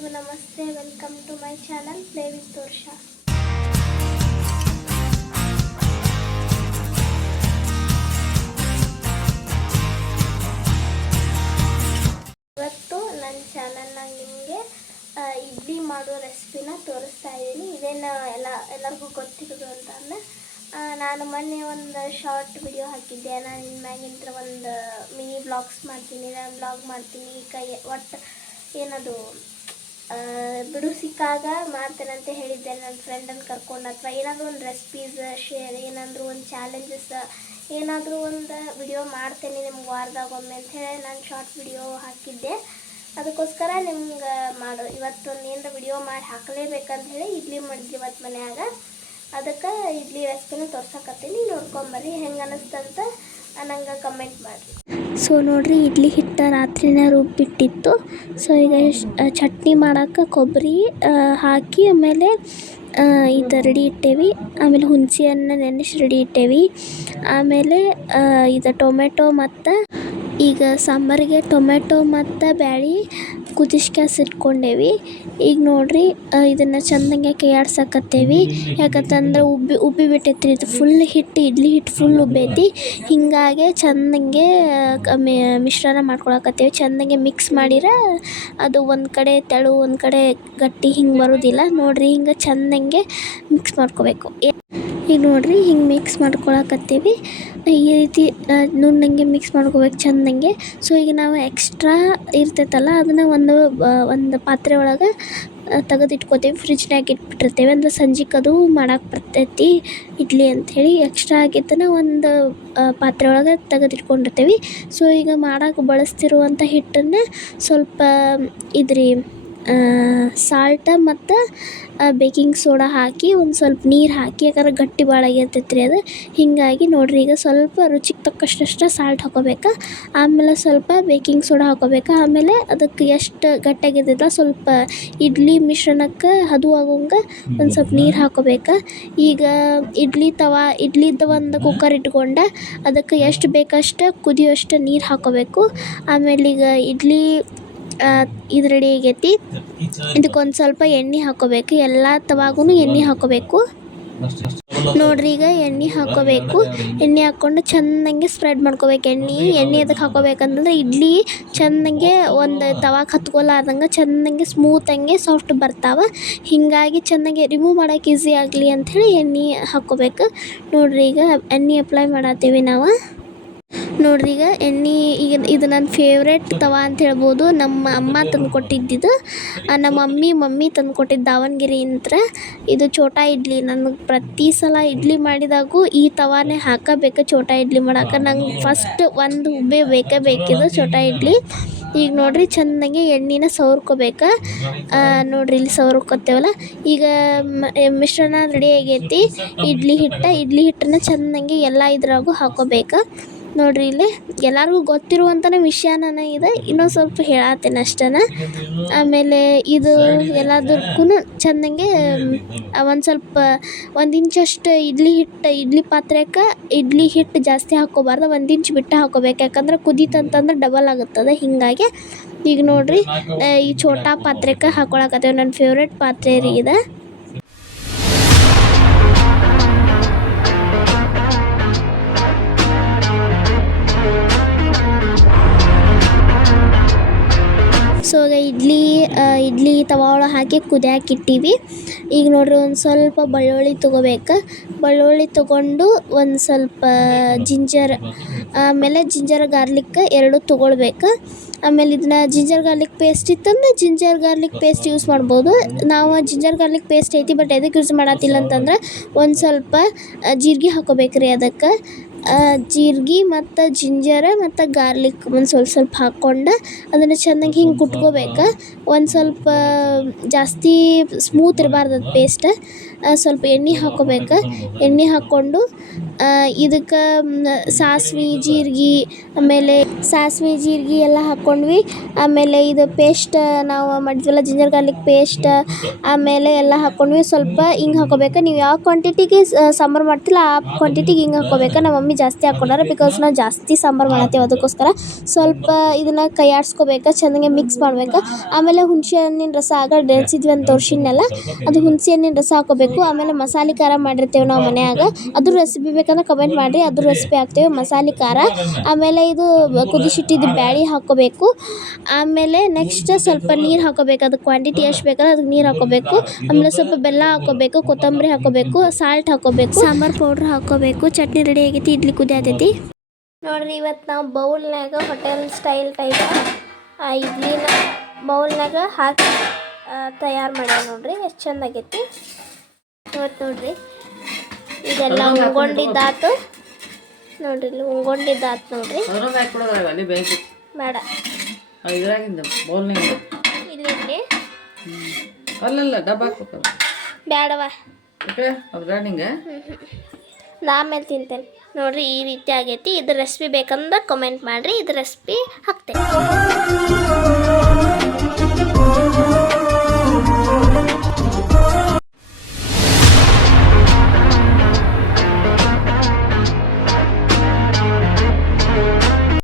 ಎಲ್ಲರಿಗೂ ನಮಸ್ತೆ. Welcome to my channel play with Torsha. ಇವತ್ತು ನನ್ನ ಚಾನಲ್ನಾಗ ನಿಮಗೆ ಇಡ್ಲಿ ಮಾಡೋ ರೆಸಿಪಿನ ತೋರಿಸ್ತಾ ಇದ್ದೀನಿ. ಇದೇನು ಎಲ್ಲರಿಗೂ ಗೊತ್ತಿರೋದು ಅಂತಂದರೆ ನಾನು ಮೊನ್ನೆ ಒಂದು ಶಾರ್ಟ್ ವಿಡಿಯೋ ಹಾಕಿದ್ದೆ. ನಾನು ಇನ್ಮ್ಯಾಗಿಂತ ಒಂದು ಮಿನಿ ಬ್ಲಾಗ್ಸ್ ಮಾಡ್ತೀನಿ, ನಾನು ಬ್ಲಾಗ್ ಮಾಡ್ತೀನಿ. ಒಟ್ಟು ಏನದು ಬಿಡು ಸಿಕ್ಕಾಗ ಮಾಡ್ತೇನೆ ಅಂತ ಹೇಳಿದ್ದೆ. ನನ್ನ ಫ್ರೆಂಡನ್ನು ಕರ್ಕೊಂಡು ಅಥವಾ ಏನಾದರೂ ಒಂದು ರೆಸಿಪೀಸ್ ಶೇರ್, ಏನಾದರೂ ಒಂದು ಚಾಲೆಂಜಸ್, ಏನಾದರೂ ಒಂದು ವಿಡಿಯೋ ಮಾಡ್ತೇನೆ ನಿಮ್ಗೆ ವಾರದಾಗೊಮ್ಮೆ ಅಂತ ಹೇಳಿ ನಾನು ಶಾರ್ಟ್ ವಿಡಿಯೋ ಹಾಕಿದ್ದೆ. ಅದಕ್ಕೋಸ್ಕರ ನಿಮ್ಗೆ ಇವತ್ತೊಂದು ಏನಾರ ವಿಡಿಯೋ ಮಾಡಿ ಹಾಕಲೇಬೇಕಂತ ಹೇಳಿ ಇಡ್ಲಿ ಮಾಡಿದ್ವಿ ಇವತ್ತು ಮನ್ಯಾಗ. ಅದಕ್ಕೆ ಇಡ್ಲಿ ರೆಸಿಪಿನ ತೋರ್ಸಕತ್ತೀನಿ, ನೋಡ್ಕೊಂಬರ್ರಿ. ಹೆಂಗೆ ಅನ್ನಿಸ್ತಂತ ನಂಗೆ ಕಮೆಂಟ್ ಮಾಡಿರಿ. ಸೊ ನೋಡಿರಿ, ಇಡ್ಲಿ ಹಿಟ್ಟು ರಾತ್ರಿನ ರುಬ್ಬಿಟ್ಟಿತ್ತು. ಸೊ ಈಗ ಚಟ್ನಿ ಮಾಡೋಕೆ ಕೊಬ್ಬರಿ ಹಾಕಿ ಆಮೇಲೆ ಇದು ರೆಡಿ ಇಟ್ಟೇವಿ. ಆಮೇಲೆ ಹುಣಸೆಹಣ್ಣು ನೆನೆಸಿ ರೆಡಿ ಇಟ್ಟೇವಿ. ಆಮೇಲೆ ಇದು ಟೊಮೆಟೊ ಮತ್ತು ಈಗ ಸಾಂಬಾರಿಗೆ ಟೊಮೆಟೊ ಮತ್ತು ಬ್ಯಾಳಿ ಕುದಿಸ್ಕ್ಯಾಸಿಟ್ಕೊಂಡೇವಿ. ಈಗ ನೋಡಿರಿ, ಇದನ್ನು ಚೆಂದಂಗೆ ಕೈಯಾಡ್ಸಕತ್ತೇವಿ. ಯಾಕಂತಂದ್ರೆ ಉಬ್ಬಿ ಬಿಟ್ಟೈತ್ರಿ ಇದು ಫುಲ್ ಹಿಟ್ಟು, ಇಡ್ಲಿ ಹಿಟ್ಟು ಫುಲ್ ಉಬ್ಬೈತಿ. ಹೀಗಾಗಿ ಚೆಂದಂಗೆ ಮಿಶ್ರಣ ಮಾಡ್ಕೊಳಕತ್ತೇವಿ. ಚೆಂದಂಗೆ ಮಿಕ್ಸ್ ಮಾಡಿದ್ರೆ ಅದು ಒಂದು ಕಡೆ ತೆಳು ಒಂದು ಕಡೆ ಗಟ್ಟಿ ಹಿಂಗೆ ಬರೋದಿಲ್ಲ. ನೋಡಿರಿ, ಹಿಂಗೆ ಚೆಂದಂಗೆ ಮಿಕ್ಸ್ ಮಾಡ್ಕೋಬೇಕು. ಈಗ ನೋಡಿರಿ, ಹಿಂಗೆ ಮಿಕ್ಸ್ ಮಾಡ್ಕೊಳಕತ್ತೀವಿ. ಈ ರೀತಿ ನುಣ್ಣಂಗೆ ಮಿಕ್ಸ್ ಮಾಡ್ಕೋಬೇಕು ಚೆಂದಂಗೆ. ಸೊ ಈಗ ನಾವು ಎಕ್ಸ್ಟ್ರಾ ಇರ್ತೈತಲ್ಲ ಅದನ್ನು ಒಂದು ಪಾತ್ರೆ ಒಳಗೆ ತೆಗೆದಿಟ್ಕೋತೀವಿ. ಫ್ರಿಜ್ನಾಗ ಇಟ್ಬಿಟ್ಟಿರ್ತೇವೆ. ಅಂದರೆ ಸಂಜೆಗೆ ಅದು ಮಾಡೋಕೆ ಬರ್ತೈತಿ ಇಡ್ಲಿ ಅಂಥೇಳಿ. ಎಕ್ಸ್ಟ್ರಾ ಆಗಿದ್ದನ್ನು ಒಂದು ಪಾತ್ರೆ ಒಳಗೆ ತೆಗೆದಿಟ್ಕೊಂಡಿರ್ತೀವಿ. ಸೊ ಈಗ ಮಾಡೋಕೆ ಬಳಸ್ತಿರುವಂಥ ಹಿಟ್ಟನ್ನು ಸ್ವಲ್ಪ ಇದ್ರಿ ಸಾಲ್ಟ ಮತ್ತು ಬೇಕಿಂಗ್ ಸೋಡಾ ಹಾಕಿ ಒಂದು ಸ್ವಲ್ಪ ನೀರು ಹಾಕಿ, ಯಾಕಂದ್ರೆ ಗಟ್ಟಿ ಭಾಳ ಆಗಿರ್ತೈತೆ ರೀ ಅದು. ಹೀಗಾಗಿ ನೋಡಿರಿ, ಈಗ ಸ್ವಲ್ಪ ರುಚಿಗೆ ತಕ್ಕಷ್ಟು ಸಾಲ್ಟ್ ಹಾಕೋಬೇಕು. ಆಮೇಲೆ ಸ್ವಲ್ಪ ಬೇಕಿಂಗ್ ಸೋಡಾ ಹಾಕೋಬೇಕು. ಆಮೇಲೆ ಅದಕ್ಕೆ ಎಷ್ಟು ಗಟ್ಟಿಯಾಗಿರ್ತೈತಲ್ಲ ಸ್ವಲ್ಪ ಇಡ್ಲಿ ಮಿಶ್ರಣಕ್ಕೆ ಹದವಾಗೋಂಗೆ ಒಂದು ಸ್ವಲ್ಪ ನೀರು ಹಾಕೋಬೇಕು. ಈಗ ಇಡ್ಲಿದ್ದು ಒಂದು ಕುಕ್ಕರ್ ಇಟ್ಕೊಂಡು ಅದಕ್ಕೆ ಎಷ್ಟು ಬೇಕಷ್ಟು ಕುದಿಯೋಷ್ಟು ನೀರು ಹಾಕೋಬೇಕು. ಆಮೇಲೆ ಈಗ ಇಡ್ಲಿ ಇದು ರೆಡಿ ಆಗೈತಿ. ಇದಕ್ಕೊಂದು ಸ್ವಲ್ಪ ಎಣ್ಣೆ ಹಾಕೋಬೇಕು. ಎಲ್ಲ ತವಾಗೂ ಎಣ್ಣೆ ಹಾಕೋಬೇಕು. ನೋಡ್ರಿ, ಈಗ ಎಣ್ಣೆ ಹಾಕೋಬೇಕು. ಎಣ್ಣೆ ಹಾಕ್ಕೊಂಡು ಚೆಂದಂಗೆ ಸ್ಪ್ರೆಡ್ ಮಾಡ್ಕೋಬೇಕು. ಎಣ್ಣೆ ಅದಕ್ಕೆ ಹಾಕೋಬೇಕಂತಂದ್ರೆ ಇಡ್ಲಿ ಚೆಂದಂಗೆ ಒಂದು ತವಾಗೆ ಹತ್ಕೊಲಾರ್ದಂಗೆ ಚೆಂದಂಗೆ ಸ್ಮೂತಂಗೆ ಸಾಫ್ಟ್ ಬರ್ತಾವೆ. ಹೀಗಾಗಿ ಚೆಂದಂಗೆ ರಿಮೂವ್ ಮಾಡೋಕೆ ಈಸಿ ಆಗಲಿ ಅಂಥೇಳಿ ಎಣ್ಣೆ ಹಾಕ್ಕೋಬೇಕು. ನೋಡ್ರಿ, ಈಗ ಎಣ್ಣೆ ಅಪ್ಲೈ ಮಾಡತ್ತೀವಿ ನಾವು. ನೋಡ್ರಿ, ಈಗ ಎಣ್ಣೆ ಇದು ನನ್ನ ಫೇವ್ರೇಟ್ ತವಾ ಅಂತ ಹೇಳ್ಬೋದು. ನಮ್ಮ ಅಮ್ಮ ತಂದು ಕೊಟ್ಟಿದ್ದಿದ್ದು, ನಮ್ಮ ಮಮ್ಮಿ ತಂದು ಕೊಟ್ಟಿದ್ದು ದಾವಣಗೆರೆಯಿಂದ. ಇದು ಛೋಟಾ ಇಡ್ಲಿ. ನನಗೆ ಪ್ರತಿ ಸಲ ಇಡ್ಲಿ ಮಾಡಿದಾಗೂ ಈ ತವಾನೇ ಹಾಕಬೇಕು ಛೋಟಾ ಇಡ್ಲಿ ಮಾಡೋಕೆ. ನಂಗೆ ಫಸ್ಟ್ ಒಂದು ಹುಬ್ಬೆ ಬೇಕಿದು ಛೋಟಾ ಇಡ್ಲಿ. ಈಗ ನೋಡ್ರಿ, ಚೆಂದಂಗೆ ಎಣ್ಣೆನ ಸವರ್ಕೋಬೇಕು. ನೋಡ್ರಿ, ಇಲ್ಲಿ ಸವರ್ಕೋತೇವಲ್ಲ. ಈಗ ಮಿಶ್ರಣ ರೆಡಿ ಆಗೈತಿ. ಇಡ್ಲಿ ಹಿಟ್ಟನ್ನು ಚೆಂದಂಗೆ ಎಲ್ಲ ಇದ್ರಾಗೂ ಹಾಕೋಬೇಕು. ನೋಡ್ರಿ, ಇಲ್ಲಿ ಎಲ್ಲರಿಗೂ ಗೊತ್ತಿರುವಂಥನೇ ವಿಷಯನೇ ಇದೆ, ಇನ್ನೊಂದು ಸ್ವಲ್ಪ ಹೇಳತ್ತೇನೆ ಅಷ್ಟೇ. ಆಮೇಲೆ ಇದು ಎಲ್ಲದಕ್ಕೂ ಚೆಂದಂಗೆ ಒಂದು ಇಂಚಷ್ಟು ಇಡ್ಲಿ ಪಾತ್ರೆಗೆ ಇಡ್ಲಿ ಹಿಟ್ಟು ಜಾಸ್ತಿ ಹಾಕ್ಕೋಬಾರ್ದು. 1 ಇಂಚ್ ಬಿಟ್ಟು ಹಾಕ್ಕೋಬೇಕು. ಯಾಕಂದ್ರೆ ಕುದೀತಂತಂದ್ರೆ ಡಬಲ್ ಆಗುತ್ತದೆ. ಹೀಗಾಗಿ ಈಗ ನೋಡ್ರಿ, ಈ ಛೋಟಾ ಪಾತ್ರೆಗೆ ಹಾಕೊಳಕತ್ತೇವೆ. ನನ್ನ ಫೇವ್ರೇಟ್ ಪಾತ್ರೆ ರೀ ಇದು. ಸೊ ಇಡ್ಲಿ ತವಾ ಒಳಗೆ ಹಾಕಿ ಕುದಿಯಾಕೆ ಇಟ್ಟೀವಿ. ಈಗ ನೋಡ್ರಿ, ಒಂದು ಸ್ವಲ್ಪ ಬೆಳ್ಳುಳ್ಳಿ ತೊಗೋಬೇಕು. ಬೆಳ್ಳುಳ್ಳಿ ತೊಗೊಂಡು ಒಂದು ಸ್ವಲ್ಪ ಜಿಂಜರ್, ಆಮೇಲೆ ಜಿಂಜರ್ ಗಾರ್ಲಿಕ್ ಎರಡು ತೊಗೊಳ್ಬೇಕು. ಆಮೇಲೆ ಇದನ್ನ ಜಿಂಜರ್ ಗಾರ್ಲಿಕ್ ಪೇಸ್ಟ್ ಇತ್ತಂದ್ರೆ ಜಿಂಜರ್ ಗಾರ್ಲಿಕ್ ಪೇಸ್ಟ್ ಯೂಸ್ ಮಾಡ್ಬೋದು. ನಾವು ಜಿಂಜರ್ ಗಾರ್ಲಿಕ್ ಪೇಸ್ಟ್ ಐತಿ, ಬಟ್ ಎದಕ್ಕೆ ಯೂಸ್ ಮಾಡತ್ತಿಲ್ಲ ಅಂತಂದ್ರೆ ಒಂದು ಸ್ವಲ್ಪ ಜೀರಿಗೆ ಹಾಕೋಬೇಕ್ರಿ. ಅದಕ್ಕೆ ಜೀರಿಗೆ ಮತ್ತು ಜಿಂಜರ್ ಮತ್ತು ಗಾರ್ಲಿಕ್ ಒಂದು ಸ್ವಲ್ಪ ಹಾಕ್ಕೊಂಡು ಅದನ್ನು ಚೆನ್ನಾಗಿ ಹಿಂಗೆ ಕುಟ್ಕೋಬೇಕು. ಒಂದು ಸ್ವಲ್ಪ ಜಾಸ್ತಿ ಸ್ಮೂತ್ ಇರಬಾರ್ದು ಅದು ಪೇಸ್ಟ್. ಸ್ವಲ್ಪ ಎಣ್ಣೆ ಹಾಕ್ಕೋಬೇಕು. ಎಣ್ಣೆ ಹಾಕ್ಕೊಂಡು ಇದಕ್ಕೆ ಸಾಸ್ವೆ ಜೀರಿಗೆ ಎಲ್ಲ ಹಾಕ್ಕೊಂಡ್ವಿ. ಆಮೇಲೆ ಇದು ಪೇಸ್ಟ್ ನಾವು ಮಾಡಿದ್ವಲ್ಲ ಜಿಂಜರ್ ಗಾರ್ಲಿಕ್ ಪೇಸ್ಟ್, ಆಮೇಲೆ ಎಲ್ಲ ಹಾಕ್ಕೊಂಡ್ವಿ. ಸ್ವಲ್ಪ ಹಿಂಗೆ ಹಾಕ್ಕೋಬೇಕು. ನೀವು ಯಾವ ಕ್ವಾಂಟಿಟಿಗೆ ಸಾಂಬಾರು ಮಾಡ್ತಿಲ್ಲ ಆ ಕ್ವಾಂಟಿಟಿಗೆ ಹಿಂಗೆ ಹಾಕ್ಕೋಬೇಕು. ನಮ್ಮ ಕಮ್ಮಿ ಜಾಸ್ತಿ ಹಾಕ್ಕೊಂಡಾರ ಬಿಕಾಸ್ ನಾವು ಜಾಸ್ತಿ ಸಾಂಬಾರು ಮಾಡತ್ತೀವಿ ಅದಕ್ಕೋಸ್ಕರ ಸ್ವಲ್ಪ ಇದನ್ನು ಕೈ ಆಡಿಸ್ಕೋಬೇಕು, ಚೆನ್ನಾಗಿ ಮಿಕ್ಸ್ ಮಾಡ್ಬೇಕು. ಆಮೇಲೆ ಹುಣಸೆ ಹಣ್ಣಿನ ರಸ ಆಗ ನೆನೆಸಿದ್ವಿ ಅಂತ ತೋರಿಸಿದ್ನಲ್ಲ, ಅದು ಹುಣಸೆ ಹಣ್ಣಿನ ರಸ ಹಾಕೋಬೇಕು. ಆಮೇಲೆ ಮಸಾಲೆ ಖಾರ ಮಾಡಿರ್ತೇವೆ ನಾವು ಮನ್ಯಾಗ, ಅದ್ರ ರೆಸಿಪಿ ಬೇಕಂದ್ರೆ ಕಮೆಂಟ್ ಮಾಡಿರಿ, ಅದ್ರ ರೆಸಿಪಿ ಹಾಕ್ತೇವೆ ಮಸಾಲೆ ಖಾರ. ಆಮೇಲೆ ಇದು ಕುದಿಸಿಟ್ಟಿದ್ದು ಬ್ಯಾಳಿ ಹಾಕ್ಕೋಬೇಕು. ಆಮೇಲೆ ನೆಕ್ಸ್ಟ್ ಸ್ವಲ್ಪ ನೀರು ಹಾಕೋಬೇಕು, ಅದಕ್ಕೆ ಕ್ವಾಂಟಿಟಿ ಎಷ್ಟು ಬೇಕಂದ್ರೆ ಅದಕ್ಕೆ ನೀರು ಹಾಕೋಬೇಕು. ಆಮೇಲೆ ಸ್ವಲ್ಪ ಬೆಲ್ಲ ಹಾಕೋಬೇಕು, ಕೊತ್ತಂಬರಿ ಹಾಕೋಬೇಕು, ಸಾಲ್ಟ್ ಹಾಕೋಬೇಕು, ಸಾಂಬಾರು ಪೌಡ್ರ್ ಹಾಕೋಬೇಕು. ಚಟ್ನಿ ರೆಡಿ ಆಗೈತಿ, ಇಡ್ಲಿ ಕುದಿಯತೈತಿ ನೋಡ್ರಿ. ಇವತ್ತು ನಾವು ಬೌಲ್ನಾಗ ಹೋಟೆಲ್ ಸ್ಟೈಲ್ ಟೈಪ್ ಇಡ್ಲಿನ ಬೌಲ್ನಾಗ ಹಾಕಿ ತಯಾರು ಮಾಡ್ಯಾವ ನೋಡ್ರಿ. ಎಷ್ಟು ಚಂದ ಆಗೈತಿ ಇವತ್ತು ನೋಡ್ರಿ. ಇದೆಲ್ಲ ಉಂಗೊಂಡಿದ್ದಾತು ನೋಡ್ರಿ, ಇಲ್ಲಿ ಉಂಗೊಂಡಿದ್ದಾತು ನೋಡ್ರಿ. ಬೇಡ ಇಲ್ಲಿ ಅಲ್ಲಲ್ಲ ಡಬ್ಬ ಬೇಡವಾ, ನಿಂಗೆ ಆಮೇಲೆ ತಿಂತೇನೆ ನೋಡ್ರಿ. ಈ ರೀತಿ ಆಗೈತಿ. ಇದ್ರ ರೆಸಿಪಿ ಬೇಕಂದ್ರೆ ಕಮೆಂಟ್ ಮಾಡಿರಿ, ಇದ್ರ ರೆಸಿಪಿ ಹಾಕ್ತೇನೆ.